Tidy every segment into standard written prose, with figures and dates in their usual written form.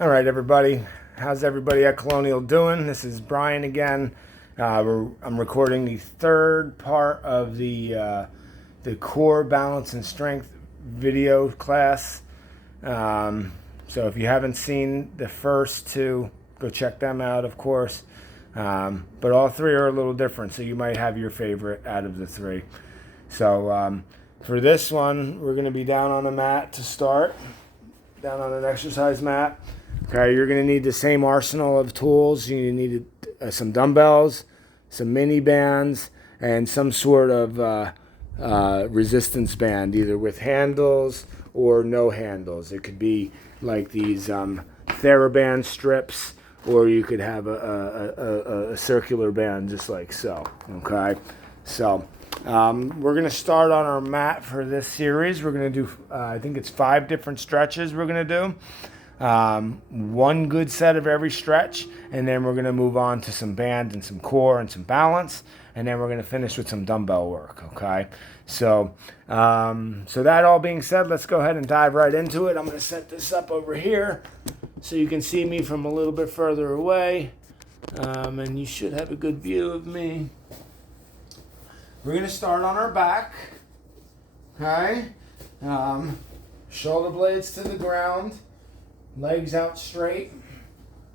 All right, everybody. How's everybody at Colonial doing? This is Brian again. I'm recording the third part of the core balance and strength video class. So if you haven't seen the first two, go check them out, of course. But all three are a little different, so you might have your favorite out of the three. So for this one, we're going to be down on a mat to start, down on an exercise mat. Okay, you're going to need the same arsenal of tools. You need some dumbbells, some mini bands, and some sort of resistance band, either with handles or no handles. It could be like these TheraBand strips, or you could have a circular band just like so. Okay, so we're going to start on our mat for this series. We're going to do, I think it's 5 different stretches we're going to do. One good set of every stretch, and then we're going to move on to some band and some core and some balance, and then we're going to finish with some dumbbell work. Okay, so that all being said, let's go ahead and dive right into it. I'm going to set this up over here so you can see me from a little bit further away, and you should have a good view of me. We're going to start on our back. Okay, shoulder blades to the ground. Legs out straight,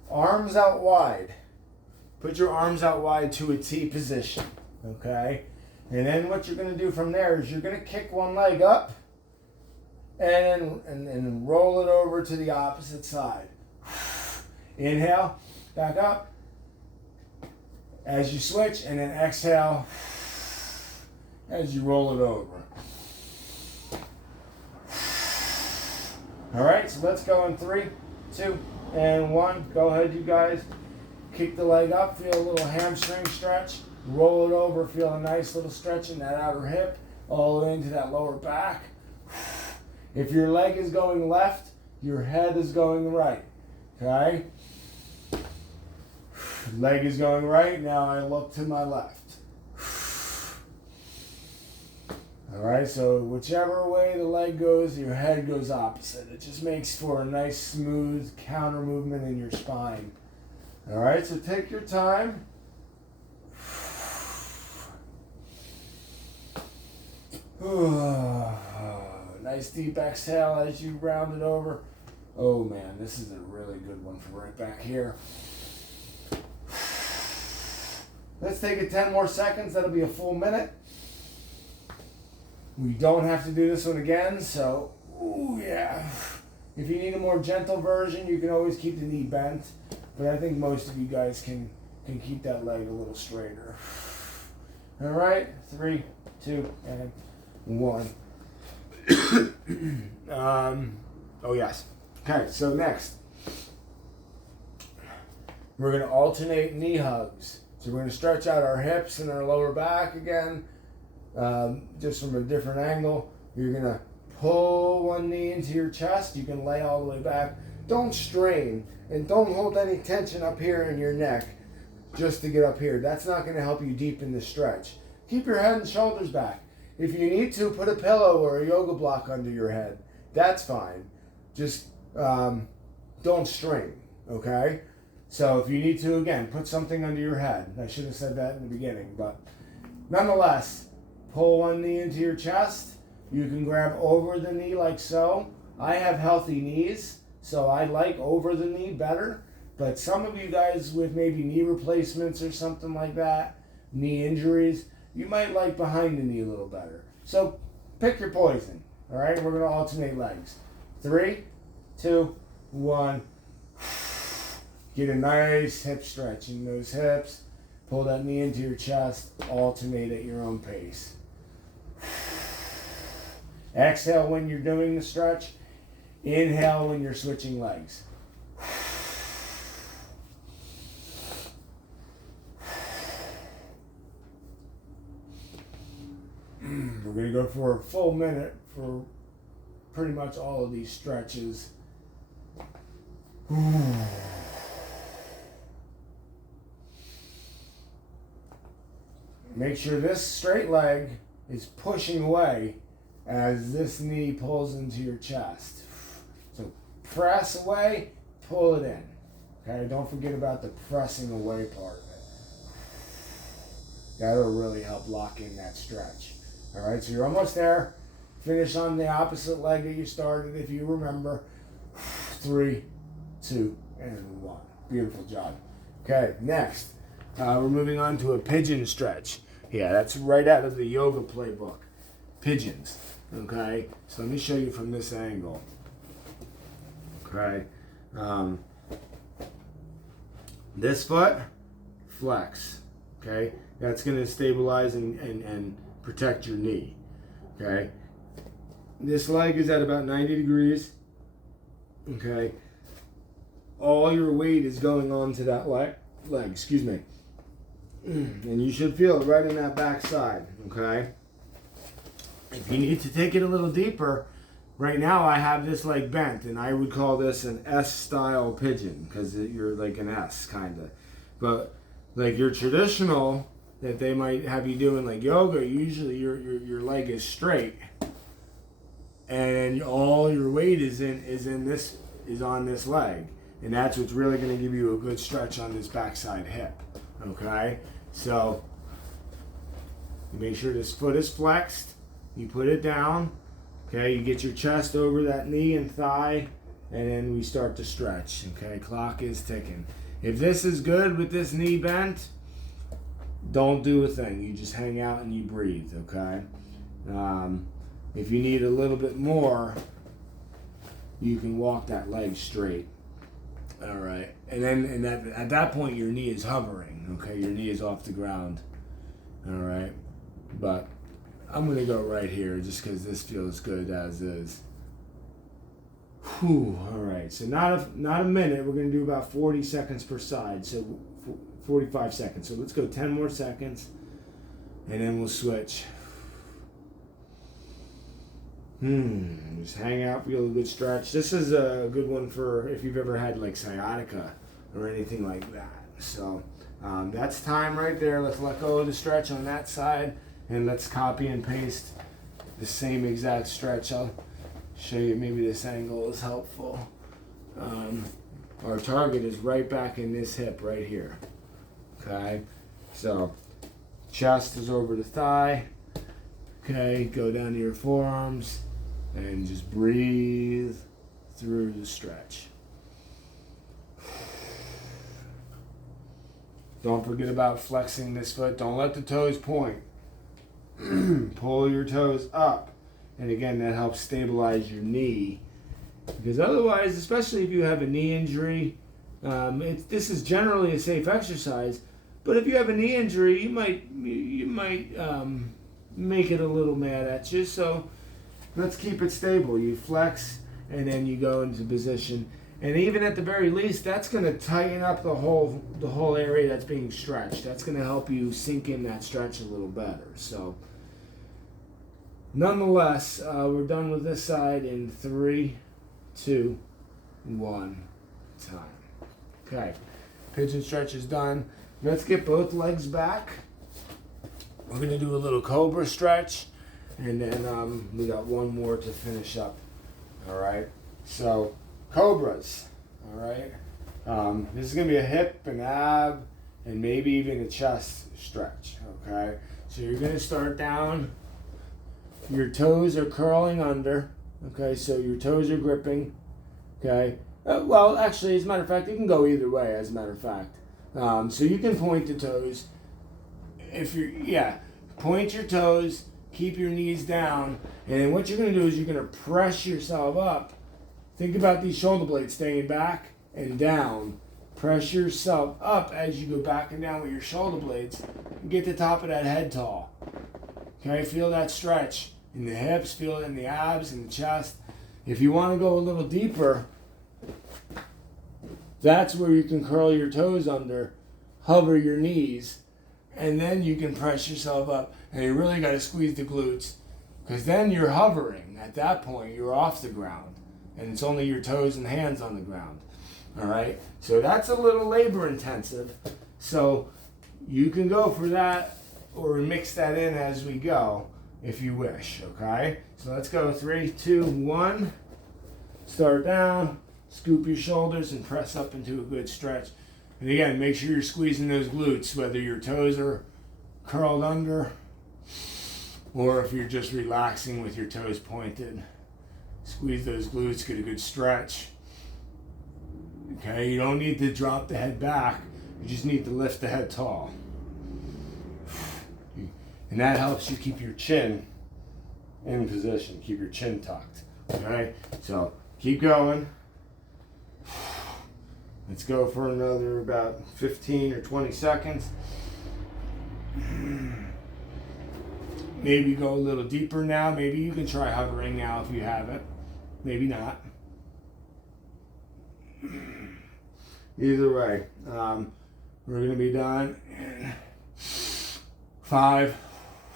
arms out wide. Put your arms out wide to a T position, okay? And then what you're going to do from there is you're going to kick one leg up and roll it over to the opposite side. Inhale, back up as you switch, and then exhale as you roll it over. All right, so let's go in 3, 2, and 1. Go ahead, you guys. Kick the leg up, feel a little hamstring stretch. Roll it over, feel a nice little stretch in that outer hip, all the way into that lower back. If your leg is going left, your head is going right. Okay? Leg is going right, now I look to my left. All right, so whichever way the leg goes, your head goes opposite. It just makes for a nice, smooth counter movement in your spine. All right, so take your time. Nice deep exhale as you round it over. Oh man, this is a really good one for right back here. Let's take it 10 more seconds. That'll be a full minute. We don't have to do this one again, so, ooh, yeah. If you need a more gentle version, you can always keep the knee bent, but I think most of you guys can keep that leg a little straighter. All right, 3, 2, and 1. Oh, yes. Okay, so next, we're going to alternate knee hugs. So we're going to stretch out our hips and our lower back again. Just from a different angle. You're going to pull one knee into your chest. You can lay all the way back. Don't strain and don't hold any tension up here in your neck just to get up here. That's not going to help you deepen the stretch. Keep your head and shoulders back. If you need to, put a pillow or a yoga block under your head. That's fine. Just don't strain, okay? So if you need to, again, put something under your head. I should have said that in the beginning, but nonetheless, pull one knee into your chest. You can grab over the knee like so. I have healthy knees, so I like over the knee better. But some of you guys with maybe knee replacements or something like that, knee injuries, you might like behind the knee a little better. So pick your poison. All right, we're going to alternate legs. 3, 2, 1. Get a nice hip stretch in those hips. Pull that knee into your chest. Alternate at your own pace. Exhale when you're doing the stretch. Inhale when you're switching legs. We're going to go for a full minute for pretty much all of these stretches. Make sure this straight leg is pushing away as this knee pulls into your chest. So press away, pull it in. Okay, don't forget about the pressing away part of it. That'll really help lock in that stretch. All right, so you're almost there. Finish on the opposite leg that you started, if you remember. 3, 2, and 1. Beautiful job. Okay, next, we're moving on to a pigeon stretch. Yeah, that's right out of the yoga playbook. Pigeons. Okay, so let me show you from this angle. Okay, this foot, flex. Okay, that's going to stabilize and protect your knee. Okay, this leg is at about 90 degrees. Okay, all your weight is going onto that leg, excuse me. And you should feel it right in that back side, okay? If you need to take it a little deeper, right now I have this leg bent, and I would call this an S-style pigeon, because you're like an S, kind of. But like your traditional, that they might have you doing like yoga, usually your leg is straight. And all your weight is on this leg. And that's what's really going to give you a good stretch on this backside hip. Okay? So, you make sure this foot is flexed. You put it down. Okay? You get your chest over that knee and thigh. And then we start to stretch. Okay? Clock is ticking. If this is good with this knee bent, don't do a thing. You just hang out and you breathe. Okay? If you need a little bit more, you can walk that leg straight. All right, and then at that point your knee is hovering. Okay, your knee is off the ground. All right, but I'm gonna go right here just because this feels good as is. Whew. All right, so not a minute. We're gonna do about 40 seconds per side, so 45 seconds. So let's go 10 more seconds, and then we'll switch. Just hang out, feel a good stretch. This is a good one for if you've ever had like sciatica or anything like that. So that's time right there. Let's let go of the stretch on that side, and let's copy and paste the same exact stretch. I'll show you, maybe this angle is helpful. Our target is right back in this hip right here. Okay, so chest is over the thigh. Okay, go down to your forearms and just breathe through the stretch. Don't forget about flexing this foot. Don't let the toes point. Pull your toes up. And again, that helps stabilize your knee. Because otherwise, especially if you have a knee injury, this is generally a safe exercise. But if you have a knee injury, you might make it a little mad at you. So let's keep it stable. You flex and then you go into position. And even at the very least, that's going to tighten up the whole area that's being stretched. That's going to help you sink in that stretch a little better. So nonetheless, we're done with this side in 3, 2, 1 time. Okay, pigeon stretch is done. Let's get both legs back. We're going to do a little cobra stretch, and then we got one more to finish up. All right, so cobras. All right, this is going to be a hip, an ab, and maybe even a chest stretch. Okay, so you're going to start down. Your toes are curling under. Okay, so your toes are gripping. Okay, well, actually, as a matter of fact, you can go either way. As a matter of fact, so you can point the toes. Point your toes, keep your knees down, and then what you're going to do is you're going to press yourself up. Think about these shoulder blades staying back and down. Press yourself up as you go back and down with your shoulder blades. And get the top of that head tall. Okay, feel that stretch in the hips, feel it in the abs and the chest. If you want to go a little deeper, that's where you can curl your toes under, hover your knees, and then you can press yourself up. And you really got to squeeze the glutes, because then you're hovering. At that point, you're off the ground, and it's only your toes and hands on the ground. All right? So that's a little labor intensive. So you can go for that or mix that in as we go if you wish. Okay? So let's go 3, 2, 1. Start down. Scoop your shoulders and press up into a good stretch. And again, make sure you're squeezing those glutes, whether your toes are curled under or if you're just relaxing with your toes pointed. Squeeze those glutes, get a good stretch. Okay, you don't need to drop the head back. You just need to lift the head tall. And that helps you keep your chin in position, keep your chin tucked. Okay, so keep going. Let's go for another about 15 or 20 seconds. Maybe go a little deeper now. Maybe you can try hovering now if you have it. Maybe not. Either way, we're going to be done in 5,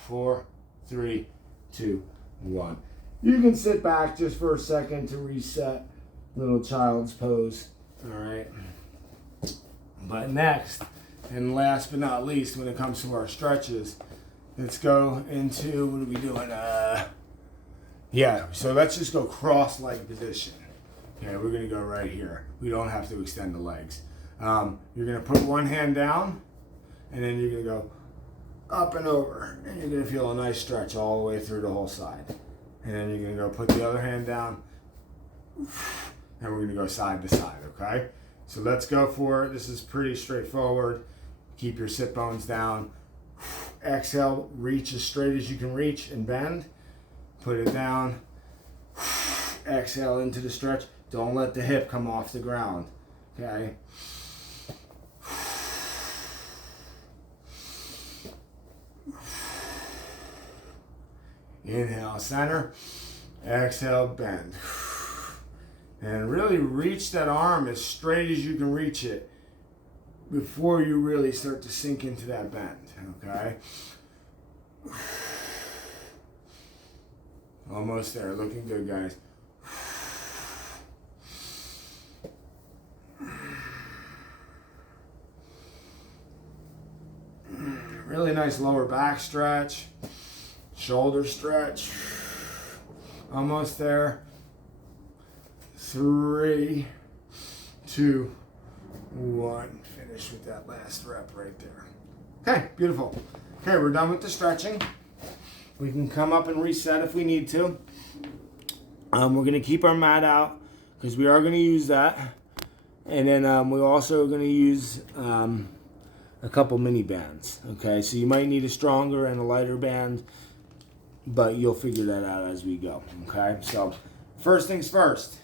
4, 3, 2, 1. You can sit back just for a second to reset. Little child's pose. All right. But next, and last but not least, when it comes to our stretches, let's go into, what are we doing? So let's just go cross-leg position. Okay, we're going to go right here. We don't have to extend the legs. You're going to put one hand down, and then you're going to go up and over, and you're going to feel a nice stretch all the way through the whole side. And then you're going to go put the other hand down, and we're going to go side to side, okay? So let's go for it. This is pretty straightforward. Keep your sit bones down. Exhale, reach as straight as you can reach and bend. Put it down. Exhale into the stretch. Don't let the hip come off the ground, okay? Inhale, center. Exhale, bend. And really reach that arm as straight as you can reach it before you really start to sink into that bend, okay? Almost there, looking good, guys. Really nice lower back stretch, shoulder stretch. Almost there. 3, 2, 1. Finish with that last rep right there. Okay, beautiful. Okay, we're done with the stretching. We can come up and reset if we need to. We're going to keep our mat out because we are going to use that. And then we're also going to use a couple mini bands. Okay, so you might need a stronger and a lighter band, but you'll figure that out as we go. Okay, so first things first.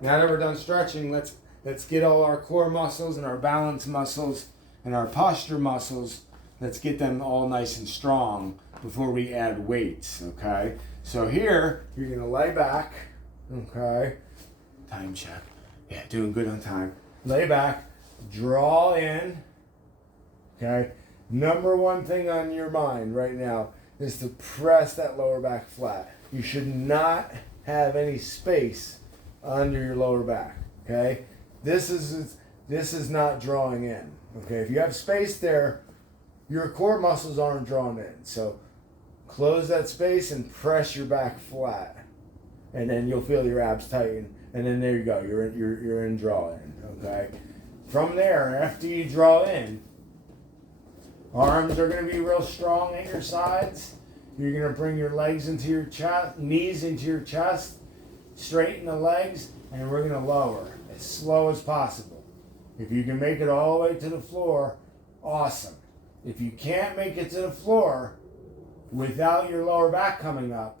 Now that we're done stretching, let's get all our core muscles and our balance muscles and our posture muscles, let's get them all nice and strong before we add weights, okay? So here, you're gonna lay back, okay? Time check. Yeah, doing good on time. Lay back, draw in, okay? Number one thing on your mind right now is to press that lower back flat. You should not have any space under your lower back, okay? This is not drawing in, okay? If you have space there, your core muscles aren't drawn in. So close that space and press your back flat, and then you'll feel your abs tighten. And then there you go. You're in draw in, okay? From there, after you draw in, arms are going to be real strong at your sides. You're going to bring your legs into your chest, knees into your chest. Straighten the legs, and we're going to lower as slow as possible. If you can make it all the way to the floor, awesome. If you can't make it to the floor without your lower back coming up,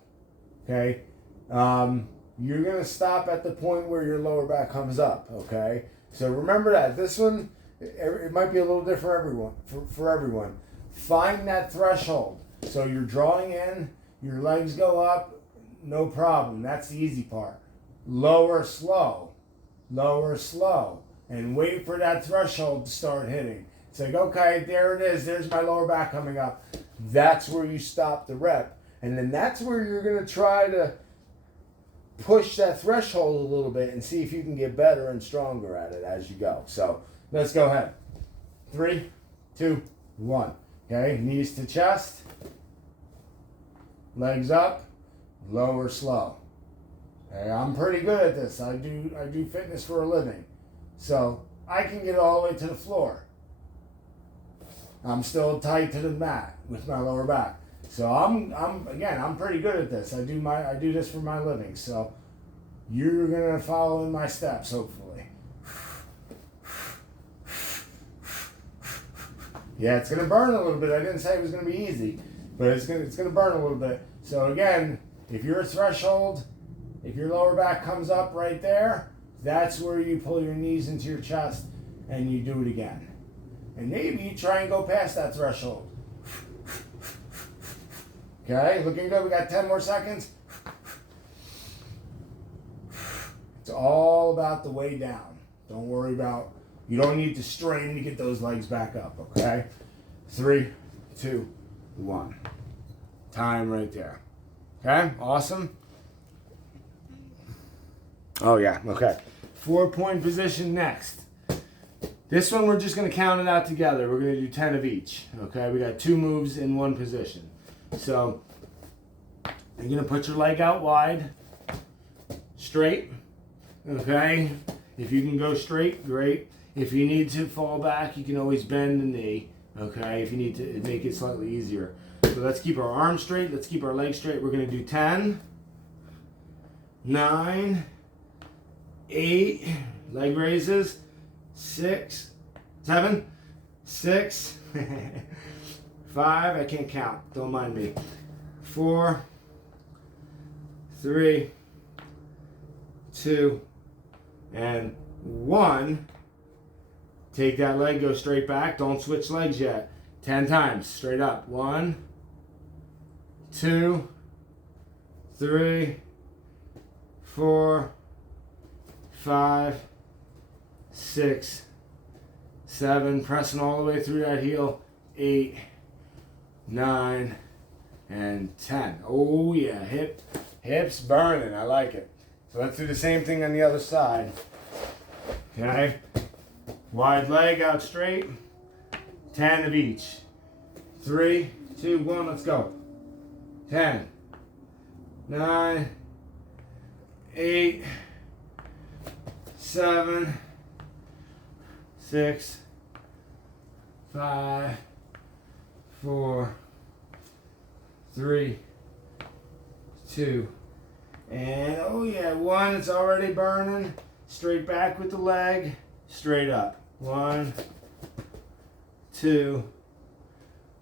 okay, you're going to stop at the point where your lower back comes up, okay? So remember that. This one, it might be a little different for everyone. Find that threshold. So you're drawing in, your legs go up, no problem. That's the easy part. Lower slow, and wait for that threshold to start hitting. It's like, okay, there it is. There's my lower back coming up. That's where you stop the rep. And then that's where you're going to try to push that threshold a little bit and see if you can get better and stronger at it as you go. So let's go ahead. 3, 2, 1. Okay, knees to chest. Legs up. Lower slow. Okay, I'm pretty good at this. I do fitness for a living. So I can get all the way to the floor. I'm still tight to the mat with my lower back. So I'm pretty good at this. I do this for my living. So you're gonna follow in my steps, hopefully. Yeah, it's gonna burn a little bit. I didn't say it was gonna be easy, but it's gonna burn a little bit. So again, if your threshold, if your lower back comes up right there, that's where you pull your knees into your chest and you do it again. And maybe you try and go past that threshold. Okay, looking good. We got 10 more seconds. It's all about the way down. Don't worry about, you don't need to strain to get those legs back up, okay? 3, 2, 1. Time right there. Okay, awesome. Oh yeah, okay. 4-point position next. This one we're just going to count it out together. We're going to do 10 of each. Okay, we got 2 moves in one position. So you're going to put your leg out wide, straight. Okay, if you can go straight, great. If you need to fall back, you can always bend the knee. Okay, if you need to make it slightly easier. So let's keep our arms straight. Let's keep our legs straight. We're going to do 10, 9, 8, leg raises, 6, 7, 6, 5, I can't count, don't mind me, 4, 3, 2, and 1. Take that leg, go straight back, don't switch legs yet. 10 times, straight up. 1, 2, 3, 4, 5, 6, 7, pressing all the way through that heel. 8, 9, and 10. Oh yeah, hips burning. I like it. So let's do the same thing on the other side. Okay, wide leg out straight. 10 of each. 3, 2, 1. Let's go. 10, 9, 8, 7, 6, 5, 4, 3, 2, and oh yeah, 1. It's already burning. Straight back with the leg, straight up. 1, 2.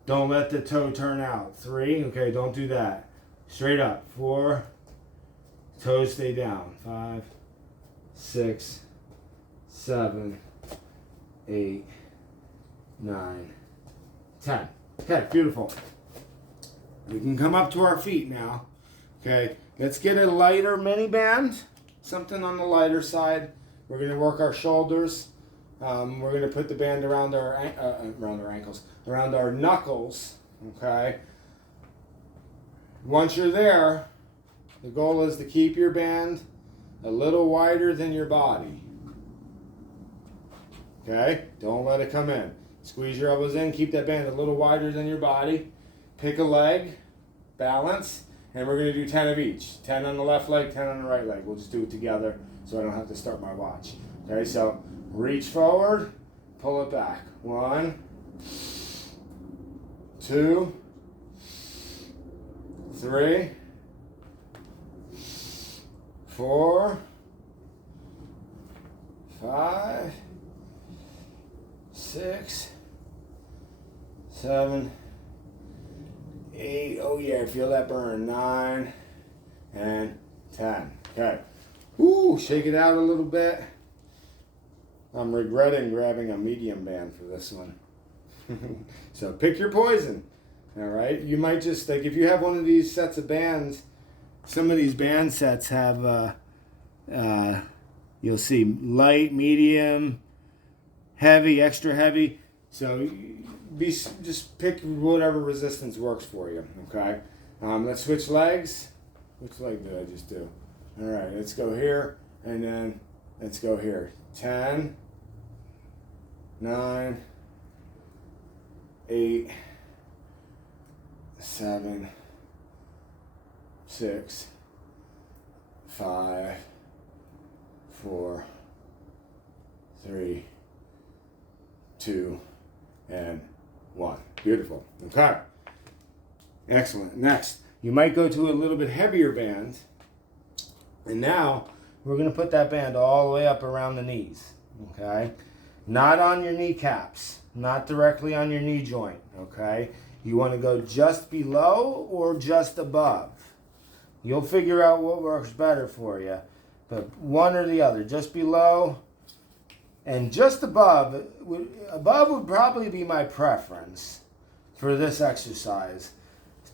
Don't let the toe turn out. 3. Okay, don't do that. Straight up. 4. Toes stay down. 5, 6, 7, 8, 9, 10. Okay, beautiful. We can come up to our feet now. Okay, let's get a lighter mini band. Something on the lighter side. We're going to work our shoulders. We're going to put the band around our ankles, around our knuckles. Okay. Once you're there, the goal is to keep your band a little wider than your body. Okay? Don't let it come in. Squeeze your elbows in, keep that band a little wider than your body. Pick a leg, balance, and we're going to do 10 of each. 10 on the left leg, 10 on the right leg. We'll just do it together so I don't have to start my watch. Okay, so reach forward, pull it back. 1, 2, 3, 4, 5, 6, 7, 8. Oh yeah, feel that burn. 9 and 10. Okay. Woo, shake it out a little bit. I'm regretting grabbing a medium band for this one. So pick your poison. All right. You might just, like, if you have one of these sets of bands, some of these band sets have, you'll see light, medium, heavy, extra heavy. So just pick whatever resistance works for you. Okay. Let's switch legs. Which leg did I just do? All right. Let's go here and then let's go here. 10, 9, 8, 7, 6, 5, 4, 3, 2, and 1. Beautiful. Okay. Excellent. Next, you might go to a little bit heavier band. And now we're going to put that band all the way up around the knees. Okay? Not on your kneecaps. Not directly on your knee joint. Okay? You want to go just below or just above. You'll figure out what works better for you. But one or the other. Just below and just above. Above would probably be my preference for this exercise.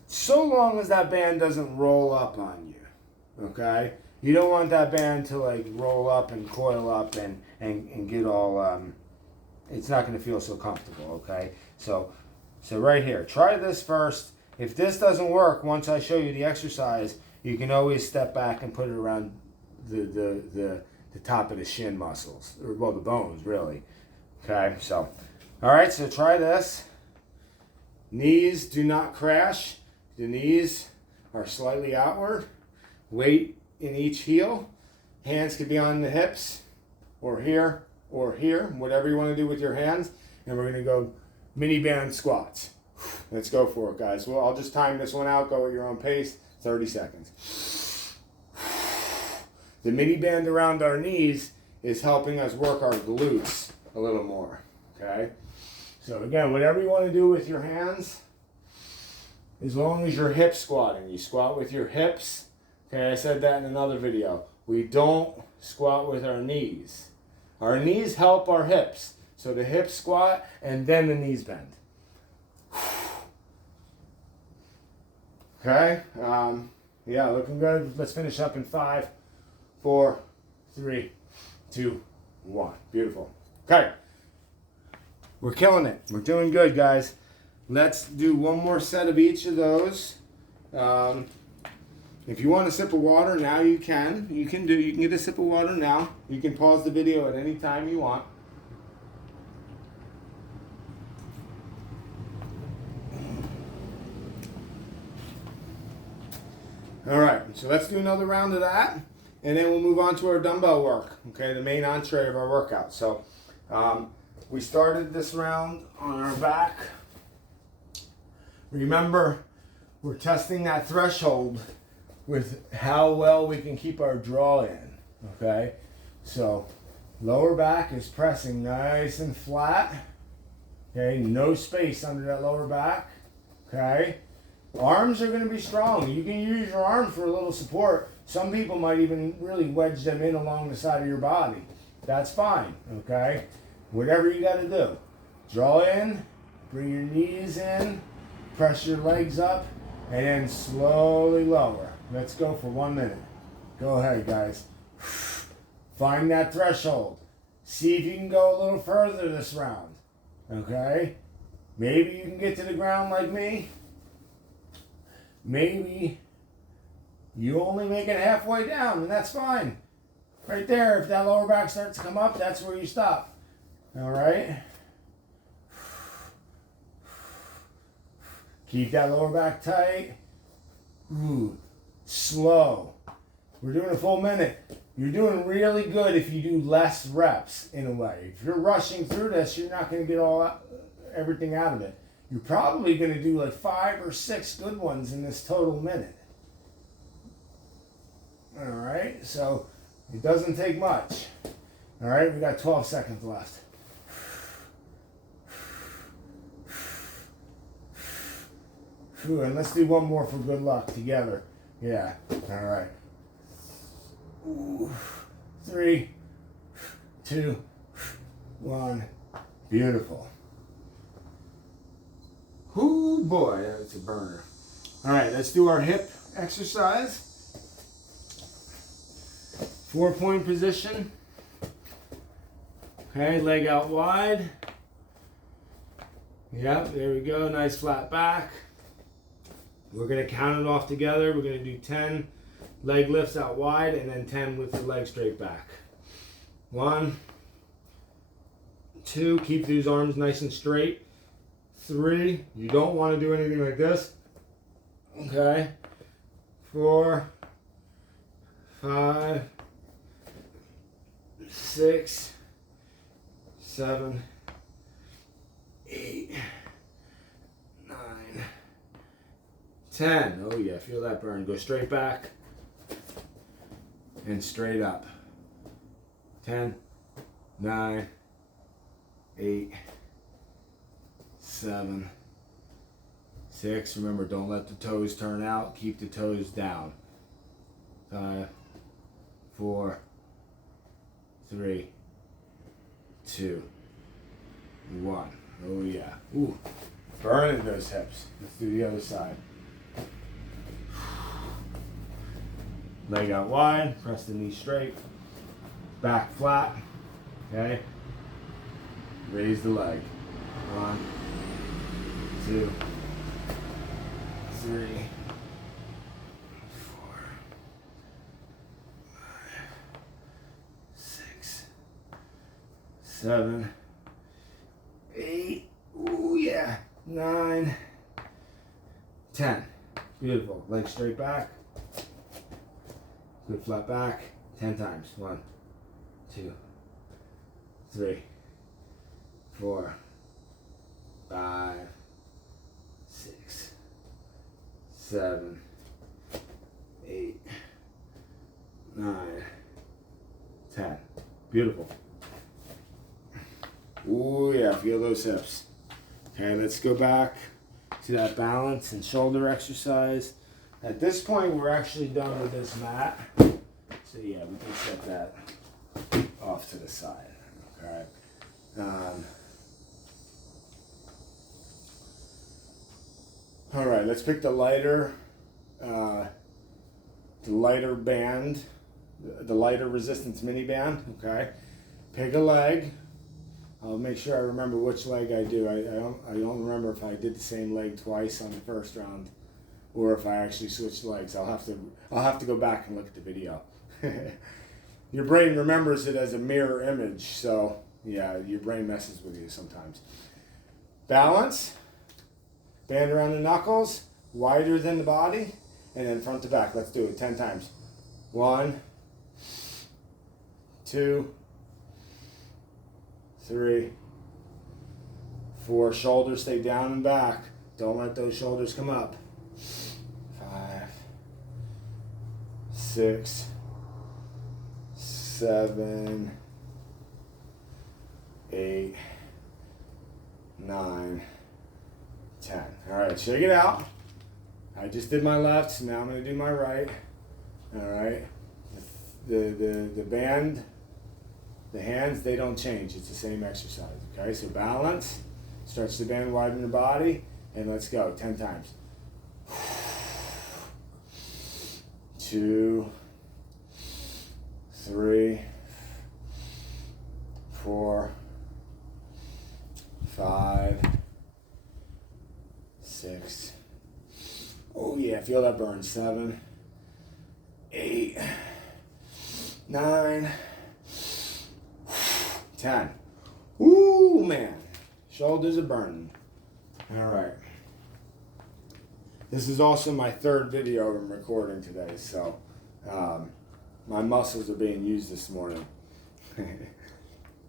So long as that band doesn't roll up on you. Okay? You don't want that band to like roll up and coil up and get all, it's not going to feel so comfortable. Okay? So right here, try this first. If this doesn't work, once I show you the exercise, you can always step back and put it around the top of the shin muscles, or well, the bones really. Okay, so all right, so try this. Knees do not crash. The knees are slightly outward. Weight in each heel. Hands could be on the hips, or here, whatever you want to do with your hands. And we're going to go mini band squats. Let's go for it, guys. Well, I'll just time this one out. Go at your own pace. 30 seconds. The mini band around our knees is helping us work our glutes a little more. Okay? So again, whatever you want to do with your hands, as long as you're hip squatting. You squat with your hips. Okay, I said that in another video. We don't squat with our knees. Our knees help our hips. So the hips squat and then the knees bend. Okay, yeah, looking good. Let's finish up in 5, 4, 3, 2, 1. Beautiful. Okay, we're killing it. We're doing good, guys. Let's do one more set of each of those. If you want a sip of water now, you can. You can get a sip of water now. You can pause the video at any time you want. All right, so let's do another round of that, and then we'll move on to our dumbbell work, okay, the main entree of our workout. So we started this round on our back. Remember, we're testing that threshold with how well we can keep our draw in, okay? So lower back is pressing nice and flat, okay? No space under that lower back, okay? Arms are going to be strong. You can use your arm for a little support. Some people might even really wedge them in along the side of your body. That's fine, okay? Whatever you got to do. Draw in, bring your knees in, press your legs up, and then slowly lower. Let's go for 1 minute. Go ahead, guys. Find that threshold. See if you can go a little further this round, okay? Maybe you can get to the ground like me. Maybe you only make it halfway down, and that's fine. Right there, if that lower back starts to come up, that's where you stop. All right? Keep that lower back tight. Ooh, slow. We're doing a full minute. You're doing really good if you do less reps, in a way. If you're rushing through this, you're not going to get everything out of it. You're probably going to do like 5 or 6 good ones in this total minute. All right, so it doesn't take much. All right, we got 12 seconds left. And let's do one more for good luck together. Yeah, all right. 3, 2, 1. Beautiful. Ooh, boy, that's a burner. All right, let's do our hip exercise. 4-point position. Okay, leg out wide. Yep, there we go. Nice flat back. We're going to count it off together. We're going to do 10 leg lifts out wide and then 10 with the leg straight back. 1, 2, keep these arms nice and straight. 3, you don't want to do anything like this. Okay. 4, 5, 6, 7, 8, 9, 10. Oh yeah, feel that burn. Go straight back and straight up. 10, 9, 8, 7, 6. Remember, don't let the toes turn out. Keep the toes down. 5, 4, 3, 2, 1. Oh yeah. Ooh, burning those hips. Let's do the other side. Leg out wide. Press the knee straight. Back flat. Okay. Raise the leg. 1, 2, 3, 4, 5, 6, 7, 8. Ooh yeah. 9, 10. Beautiful. Leg straight back. Good flat back. 10 times. 1, 2, 3, 4, 5, 6, 7, 8, 9, 10. Beautiful. Ooh yeah, feel those hips. Okay, let's go back to that balance and shoulder exercise. At this point, we're actually done with this mat. So yeah, we can set that off to the side. Okay. All right, let's pick the lighter band, the lighter resistance mini band. Okay. Pick a leg. I'll make sure I remember which leg I do. I don't remember if I did the same leg twice on the first round, or if I actually switched legs. I'll have to go back and look at the video. Your brain remembers it as a mirror image, so yeah, your brain messes with you sometimes. Balance, band around the knuckles, wider than the body, and then front to back. Let's do it 10 times. 1, 2, 3, 4. Shoulders stay down and back. Don't let those shoulders come up. 5, 6, 7, 8, 9, 10. All right, shake it out. I just did my left, so now I'm going to do my right. All right. The band, the hands, they don't change. It's the same exercise. Okay, so balance, stretch the band, widen the body, and let's go 10 times. 2, 3, 4, 5, 6. Oh yeah, feel that burn. 7, 8, 9, 10. Ooh man, shoulders are burning. All right. This is also my third video I'm recording today, so my muscles are being used this morning.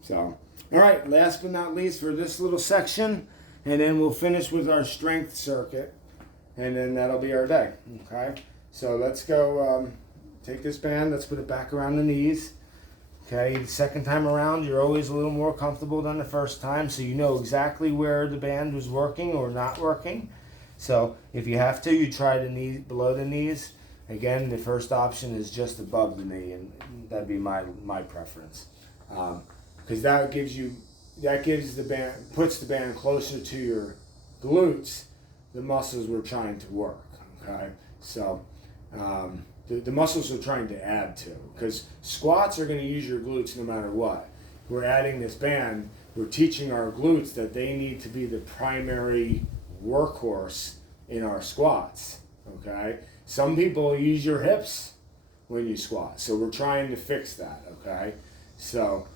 So, all right, last but not least for this little section, and then we'll finish with our strength circuit, and then that'll be our day, okay? So let's go take this band, let's put it back around the knees. Okay, the second time around, you're always a little more comfortable than the first time, so you know exactly where the band was working or not working. So if you have to, you try the knee below the knees. Again, the first option is just above the knee, and that'd be my preference, because that gives the band, puts the band closer to your glutes, the muscles we're trying to work. Okay, so the muscles we're trying to add to, because squats are going to use your glutes no matter what. We're adding this band. We're teaching our glutes that they need to be the primary workhorse in our squats. Okay, some people use your hips when you squat, so we're trying to fix that. Okay, so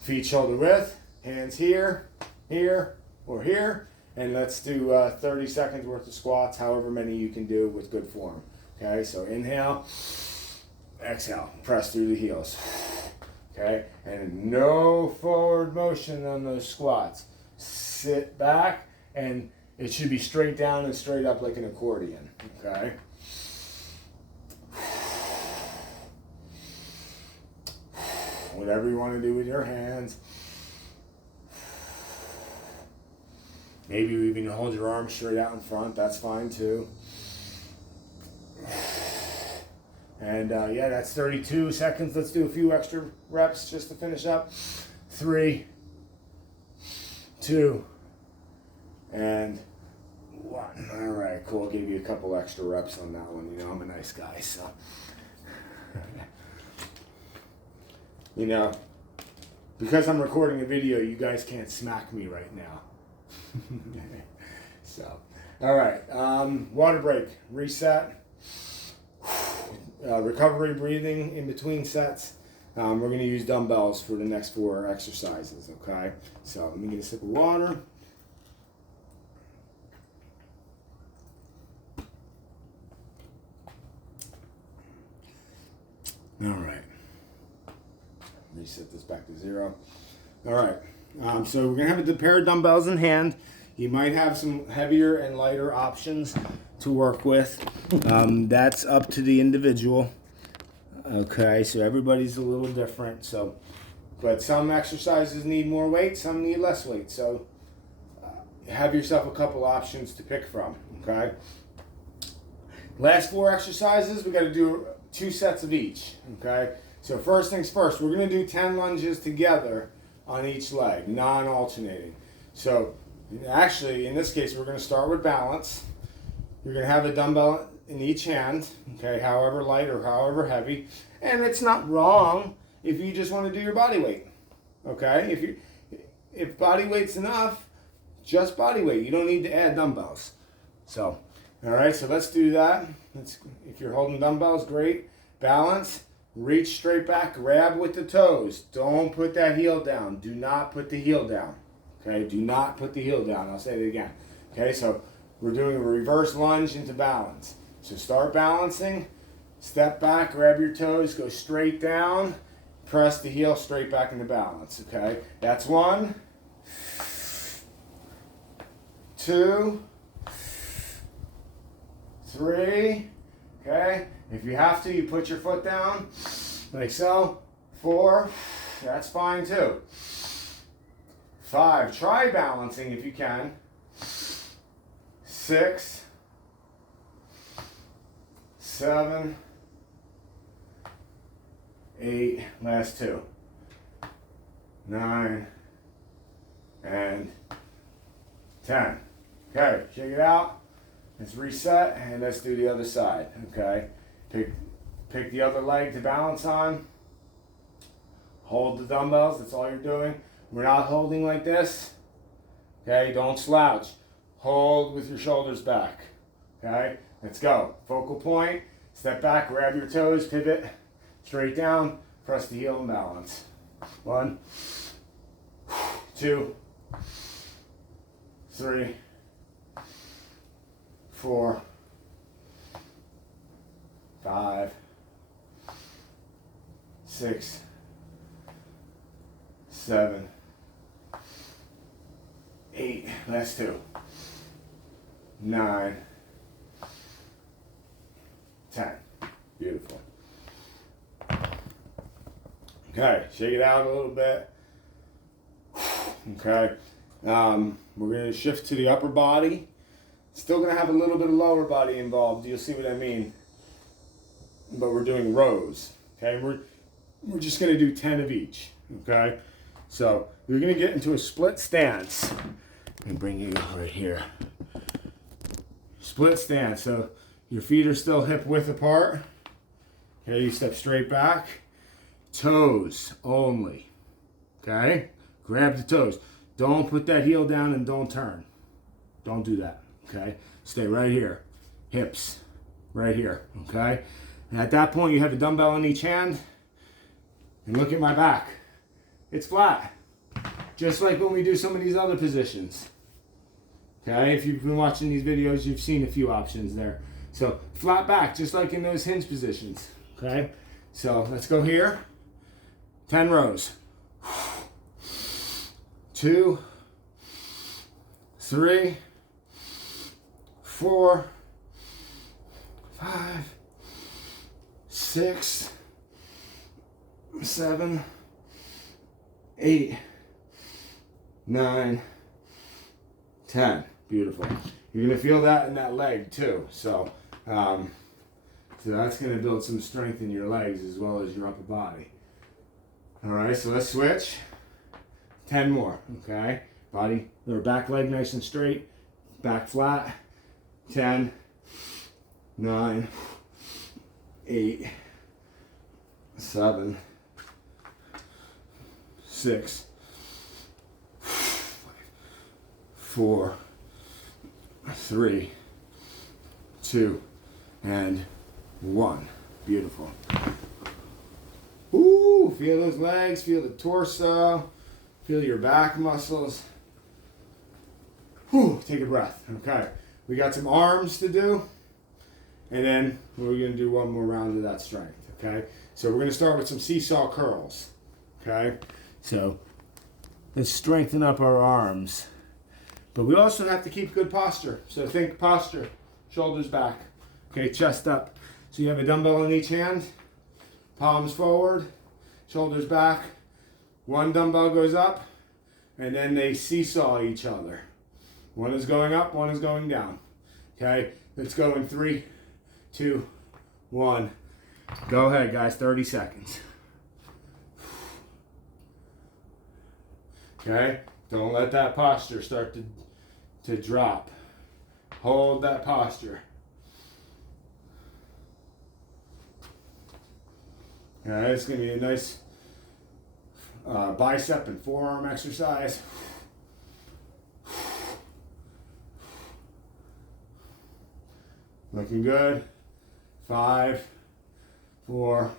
feet shoulder width, hands here, here, or here, and let's do 30 seconds worth of squats, however many you can do with good form. Okay, so inhale, Exhale, press through the heels. Okay, and no forward motion on those squats. Sit back, and it should be straight down and straight up like an accordion. Okay. Whatever you want to do with your hands. Maybe you even hold your arms straight out in front. That's fine too. And yeah, that's 32 seconds. Let's do a few extra reps just to finish up. 3, 2, and 1. All right, cool. I'll give you a couple extra reps on that one. You know, I'm a nice guy, so. You know, because I'm recording a video, you guys can't smack me right now. So, all right, water break, reset. Recovery breathing in between sets. We're going to use dumbbells for the next 4 exercises, okay? So let me get a sip of water. All right. Reset this back to 0. All right. So we're going to have a pair of dumbbells in hand. You might have some heavier and lighter options to work with. That's up to the individual. Okay, so everybody's a little different. So, but some exercises need more weight, some need less weight. So have yourself a couple options to pick from. Okay. Last 4 exercises, we got to do 2 sets of each. Okay. So first things first, we're going to do 10 lunges together on each leg, non-alternating. So actually, in this case, we're going to start with balance. You're going to have a dumbbell in each hand, okay, however light or however heavy. And it's not wrong if you just want to do your body weight, okay? If body weight's enough, just body weight. You don't need to add dumbbells. So, all right, so let's do that. If you're holding dumbbells, great. Balance, reach straight back, grab with the toes. Don't put that heel down. Do not put the heel down, okay? Do not put the heel down. I'll say it again, okay? So we're doing a reverse lunge into balance. So start balancing, step back, grab your toes, go straight down, press the heel straight back into balance, okay? That's 1, 2, 3, okay? If you have to, you put your foot down, like so. 4, that's fine too. 5, try balancing if you can. 6, 7, 8, last 2, 9, and 10. Okay, shake it out. Let's reset and let's do the other side. Okay, pick the other leg to balance on. Hold the dumbbells. That's all you're doing. We're not holding like this. Okay, don't slouch. Hold with your shoulders back. Okay, let's go. Focal point. Step back, grab your toes, pivot, straight down, press the heel and balance. 1, 2, 3, 4, 5, 6, 7, 8, last 2, 9, 10. Beautiful. Okay, shake it out a little bit. Okay, we're going to shift to the upper body. Still going to have a little bit of lower body involved. You'll see what I mean. But we're doing rows. Okay, we're just going to do 10 of each. Okay, so we're going to get into a split stance. Let me bring you right here. Split stance. So your feet are still hip width apart. Okay, you step straight back. Toes only. Okay, grab the toes. Don't put that heel down and don't turn. Don't do that. Okay, stay right here. Hips right here. Okay, and at that point you have a dumbbell in each hand. And look at my back. It's flat. Just like when we do some of these other positions. Okay, if you've been watching these videos, you've seen a few options there. So flat back, just like in those hinge positions. Okay, So let's go here. 10 rows. 2, 3, 4, 5, 6, 7, 8, 9, 10. Beautiful. You're going to feel that in that leg too. So that's going to build some strength in your legs as well as your upper body. All right, so let's switch. 10 more, okay? Body, or back leg nice and straight, back flat. 10, 9, 8, 7, 6, 4, 3, 2, and 1. Beautiful. Ooh, feel those legs, feel the torso, feel your back muscles. Whew, take a breath. Okay, we got some arms to do, and then we're going to do one more round of that strength. Okay, so we're going to start with some seesaw curls. Okay, so let's strengthen up our arms, but we also have to keep good posture. So think posture, shoulders back. Okay, chest up. So you have a dumbbell in each hand, palms forward, shoulders back. One dumbbell goes up, and then they seesaw each other. One is going up, one is going down. Okay, let's go in 3, 2, 1. Go ahead, guys, 30 seconds. Okay, don't let that posture start to drop. Hold that posture. All right, it's going to be a nice bicep and forearm exercise. Looking good. 5, 4,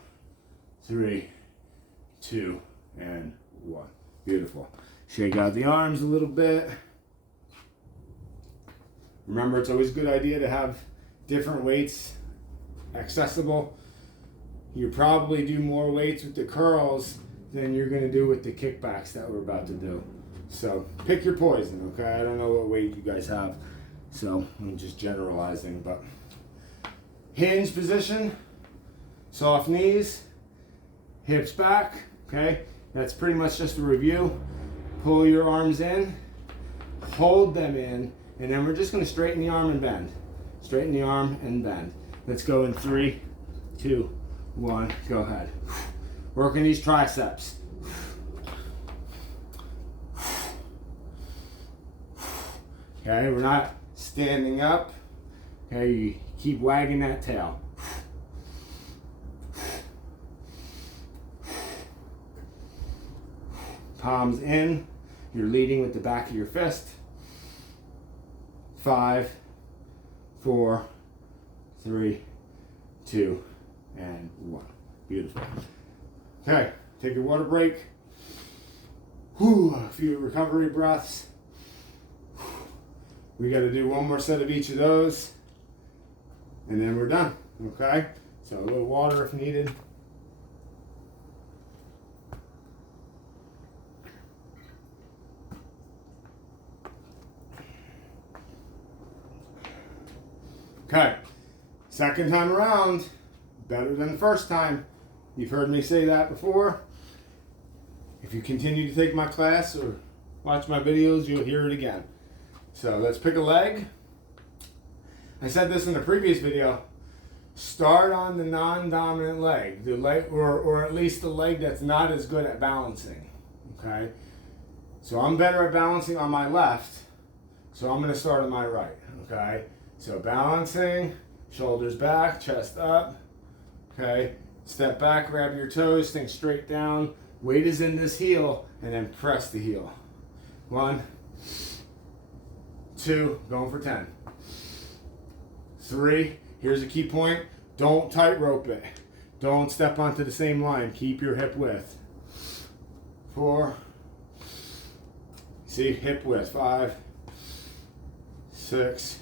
3, 2, and 1. Beautiful. Shake out the arms a little bit. Remember, it's always a good idea to have different weights accessible. You probably do more weights with the curls than you're going to do with the kickbacks that we're about to do. So pick your poison, okay? I don't know what weight you guys have, so I'm just generalizing. But hinge position, soft knees, hips back, okay? That's pretty much just a review. Pull your arms in, hold them in, and then we're just going to straighten the arm and bend. Straighten the arm and bend. Let's go in 3, 2, 1, go ahead. Working these triceps. Okay, we're not standing up. Okay, you keep wagging that tail. Palms in. You're leading with the back of your fist. 5, 4, 3, 2, and 1. Beautiful. Okay, take a water break. Whew, a few recovery breaths. We got to do one more set of each of those, and then we're done. Okay, so a little water if needed. Okay, second time around, better than the first time. You've heard me say that before. If you continue to take my class or watch my videos, you'll hear it again. So let's pick a leg. I said this in the previous video. Start on the non-dominant leg, the leg, or at least the leg that's not as good at balancing. Okay, so I'm better at balancing on my left, so I'm going to start on my right. Okay, so balancing, shoulders back, chest up. Okay, step back, grab your toes, think straight down. Weight is in this heel, and then press the heel. 1, 2, going for 10. 3, here's a key point. Don't tightrope it. Don't step onto the same line. Keep your hip width. 4, see, hip width. 5, 6,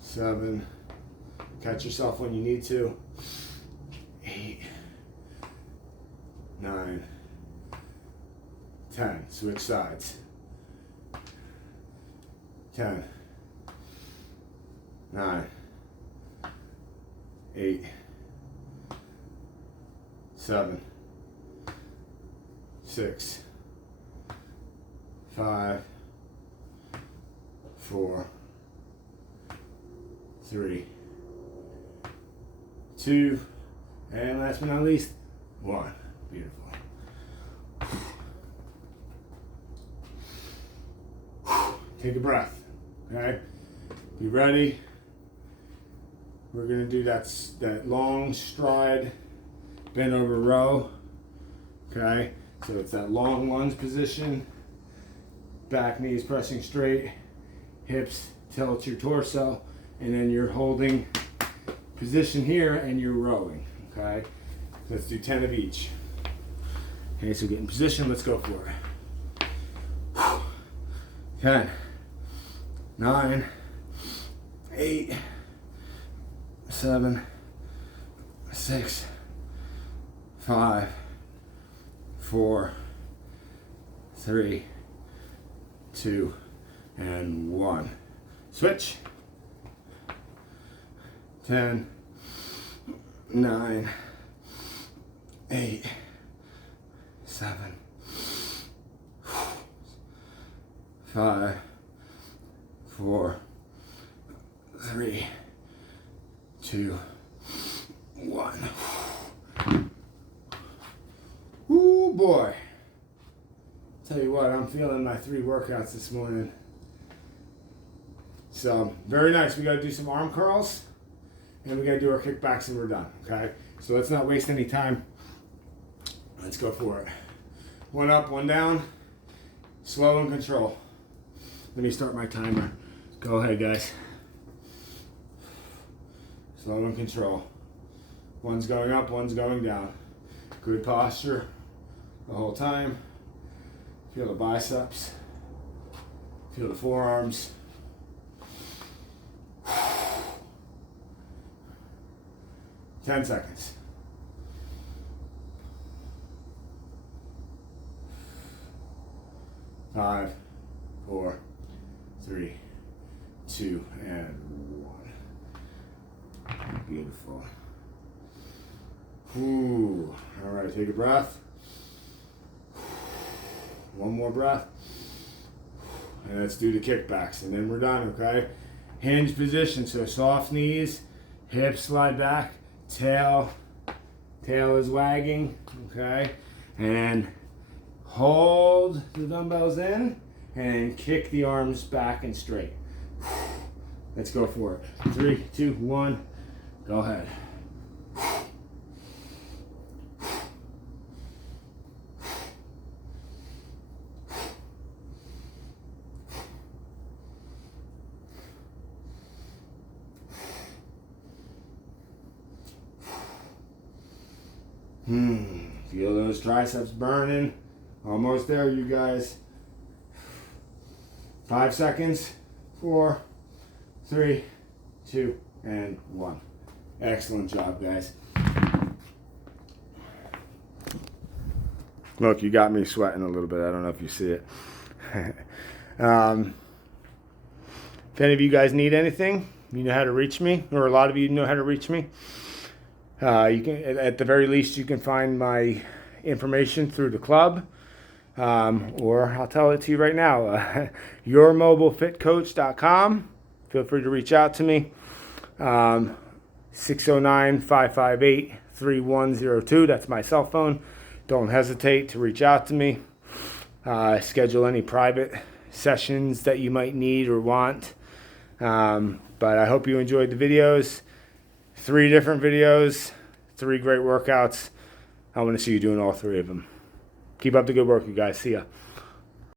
7, catch yourself when you need to. 9, 10. Switch sides. 10, 9, 8, 7, 6, 5, 4, 3, 2, and last but not least, 1. Beautiful. Take a breath. Okay, be ready. We're gonna do that long stride, bend over row. Okay, so it's that long lunge position. Back knees pressing straight, hips tilt your torso, and then you're holding position here and you're rowing. Okay, so let's do 10 of each. Okay, so get in position. Let's go for it. 10. 9, 8, 7, 6, 5, 4, 3, 2, and 1. Switch. 10, 9, 8, 7, 5, 4, 3, 2, 1. Ooh boy. Tell you what, I'm feeling my 3 workouts this morning. So, very nice. We got to do some arm curls and we got to do our kickbacks and we're done. Okay? So let's not waste any time. Let's go for it. 1 up, 1 down. Slow and control. Let me start my timer. Go ahead, guys. Slow and control. 1's going up, 1's going down. Good posture the whole time. Feel the biceps. Feel the forearms. Ten seconds. Five, 4, 3, 2, and 1. Beautiful. Ooh. All right, take a breath. 1 more breath. And let's do the kickbacks, and then we're done, okay? Hinge position, so soft knees, hips slide back, tail is wagging, okay? And hold the dumbbells in and kick the arms back and straight. Let's go for it. 3, 2, 1, go ahead. Feel those triceps burning. Almost there, you guys. 5 seconds. 4, 3, 2, and 1. Excellent job, guys. Look, you got me sweating a little bit. I don't know if you see it. If any of you guys need anything, you know how to reach me, or a lot of you know how to reach me. You can, at the very least, you can find my information through the club, or I'll tell it to you right now, yourmobilefitcoach.com. Feel free to reach out to me, 609-558-3102. That's my cell phone. Don't hesitate to reach out to me. Schedule any private sessions that you might need or want. But I hope you enjoyed the videos. 3 different videos, 3 great workouts. I want to see you doing all 3 of them. Keep up the good work, you guys. See ya.